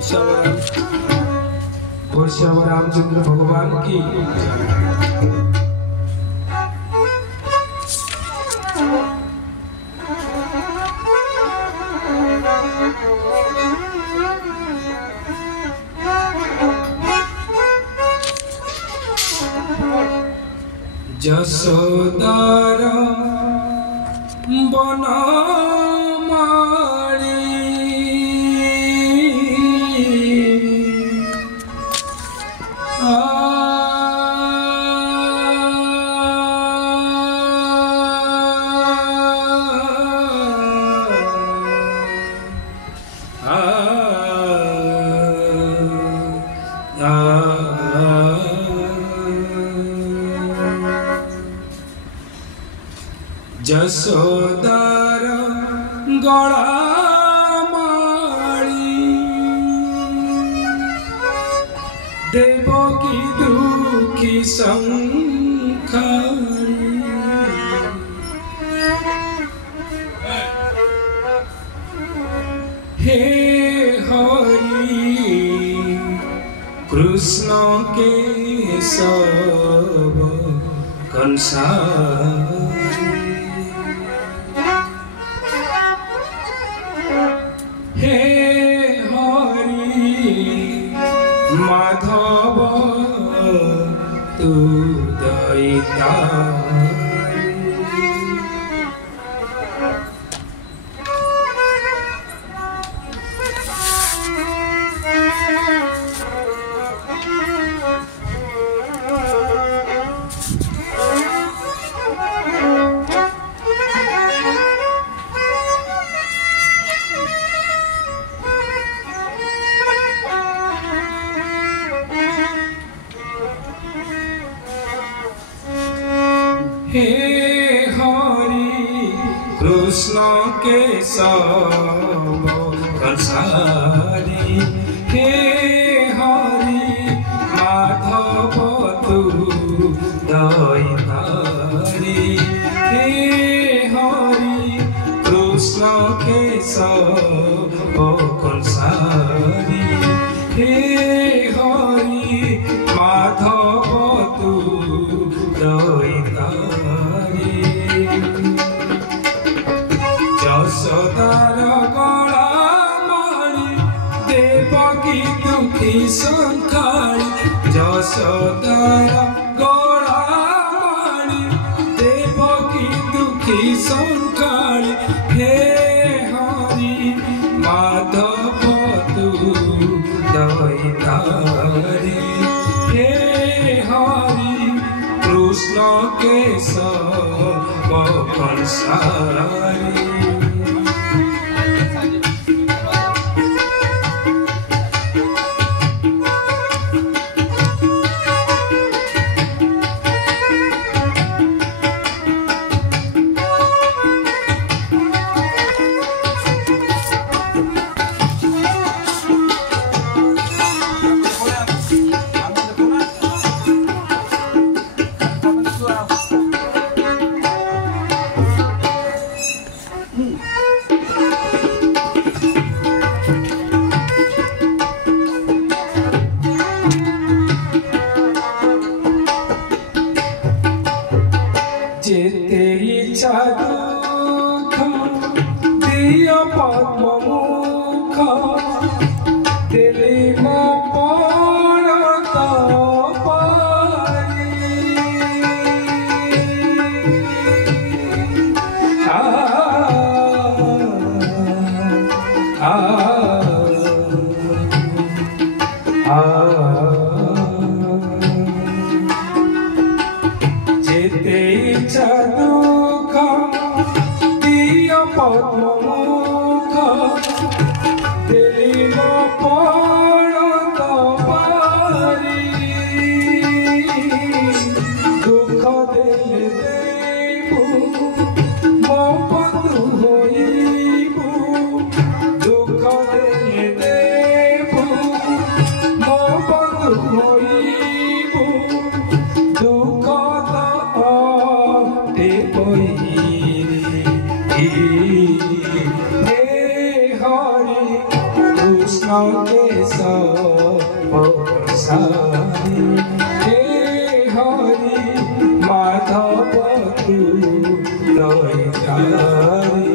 और श्याम रामचंद्र भगवान की जसोदार बनमाली जसोदार गळामाळी देवकी दुखी संखाळी हे हरि कृष्ण केशव कंसा माधव तू दयिता हे हरि कृष्ण केशव कंसारी हे हरि माधव तू दयितारी हे हरि कृष्ण केशव कंसारी हे हरि माधव तू दयितारी जसोदार गळामाळी देवकी दुखी संखाळी जसोदार गळामाळी देवकी दुखी संखाळी हे हरि माधव तू दयितारी हे हरि कृष्ण केशव कंसारी जेते इच्छा दुख दिय पद्ममुख दिली मो पड़त पारी जेते इच्छा दुख दिय पद्ममुख दिली मो पड़त पारी दुख देले देबु मो बंधु होइबु दुख कृष्ण केशव सारी हे हरि माधव तू दयितारी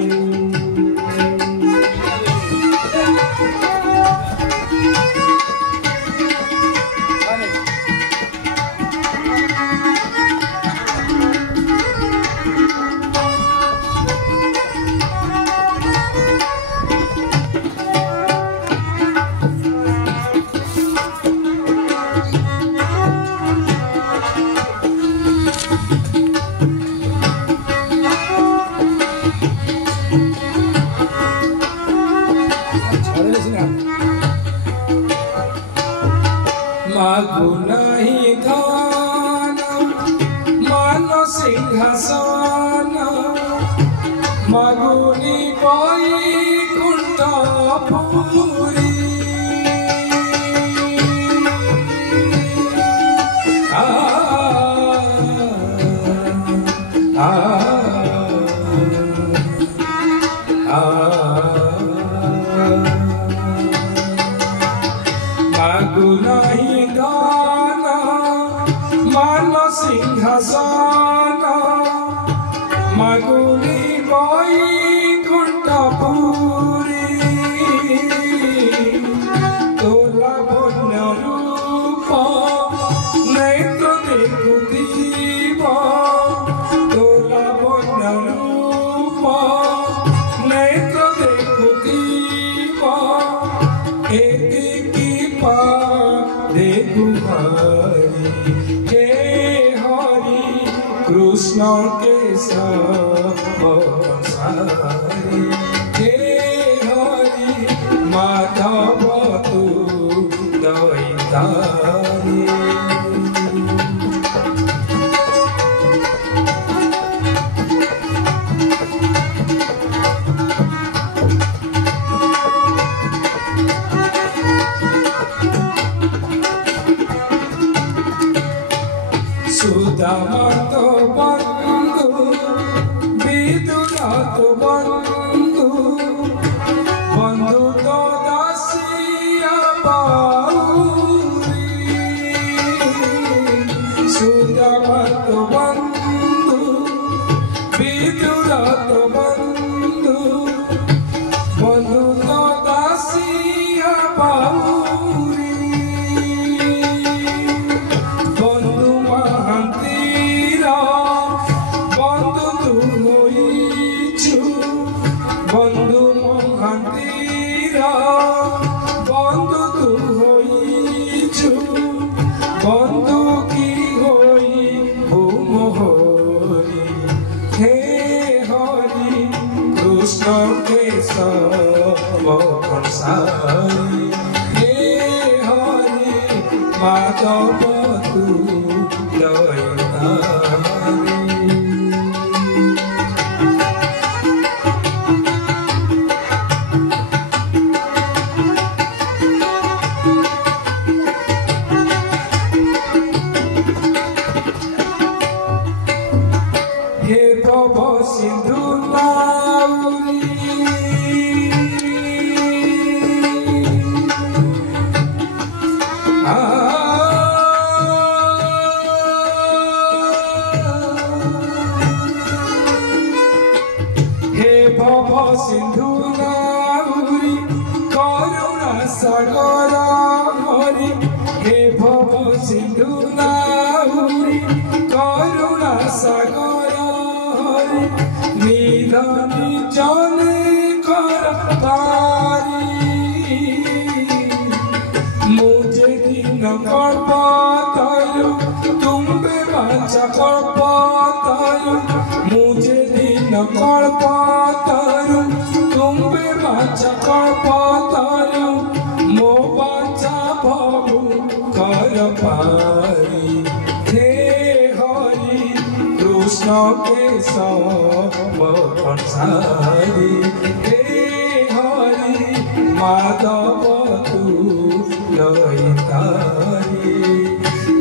मागु नहीं धन मान सिंहासन मागुनी वैकुंठ पुरी मागु नहीं धन मान सिंहासन मागुनी वैकुंठ पुरी तोला बन्य रूप नेत्र देखुथिब तोला बन्य रूप नेत्र देखुथिब एतिकी देखु हरि हे हरि कृष्ण केशव सारी हे हरि माधव तू दयितारी सुदामत बंधु विदुरत बंधु बंधु तो दासिया बाहुरी सुदामत बंधु विदुरत बंधु बंधु तो दासिया बाहुरी बंधु महांतीर बंधु तू होइछु बंधु की होई भूमोहरी हे हरि कृष्ण केशव सारी हे हरि माधव तू दयितारी हे भव सिंधु नाउरी हे भव सिंधु नाउरी करुणा सागर हरि हे भव सिंधु नाउरी करुणा सागर निधनी जने कर पारी मुझे दिन कल्प तायु तुम्बे बाचा कल्प तायु मुझे दिन कल्प तायु तुम्बे बाचा कल्प तायु मो बाचा भवु कर पारी हे हरि कृष्ण केशव सारी हे हरि माधव तू दयितारी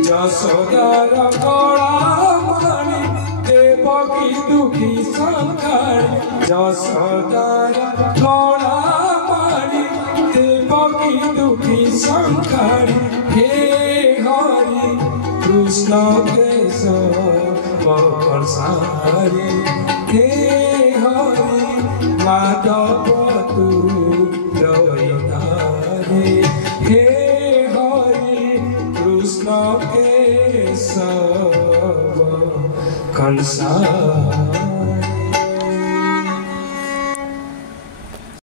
यशोदार कलामणि देवकी दुखी संखारी यशोदार कलामणि देवकी रोगी दुखी संखारी हे हरि कृष्ण केशव सारी हे हरि माधव तू जयधारी हे हरि कृष्ण केशव कंसा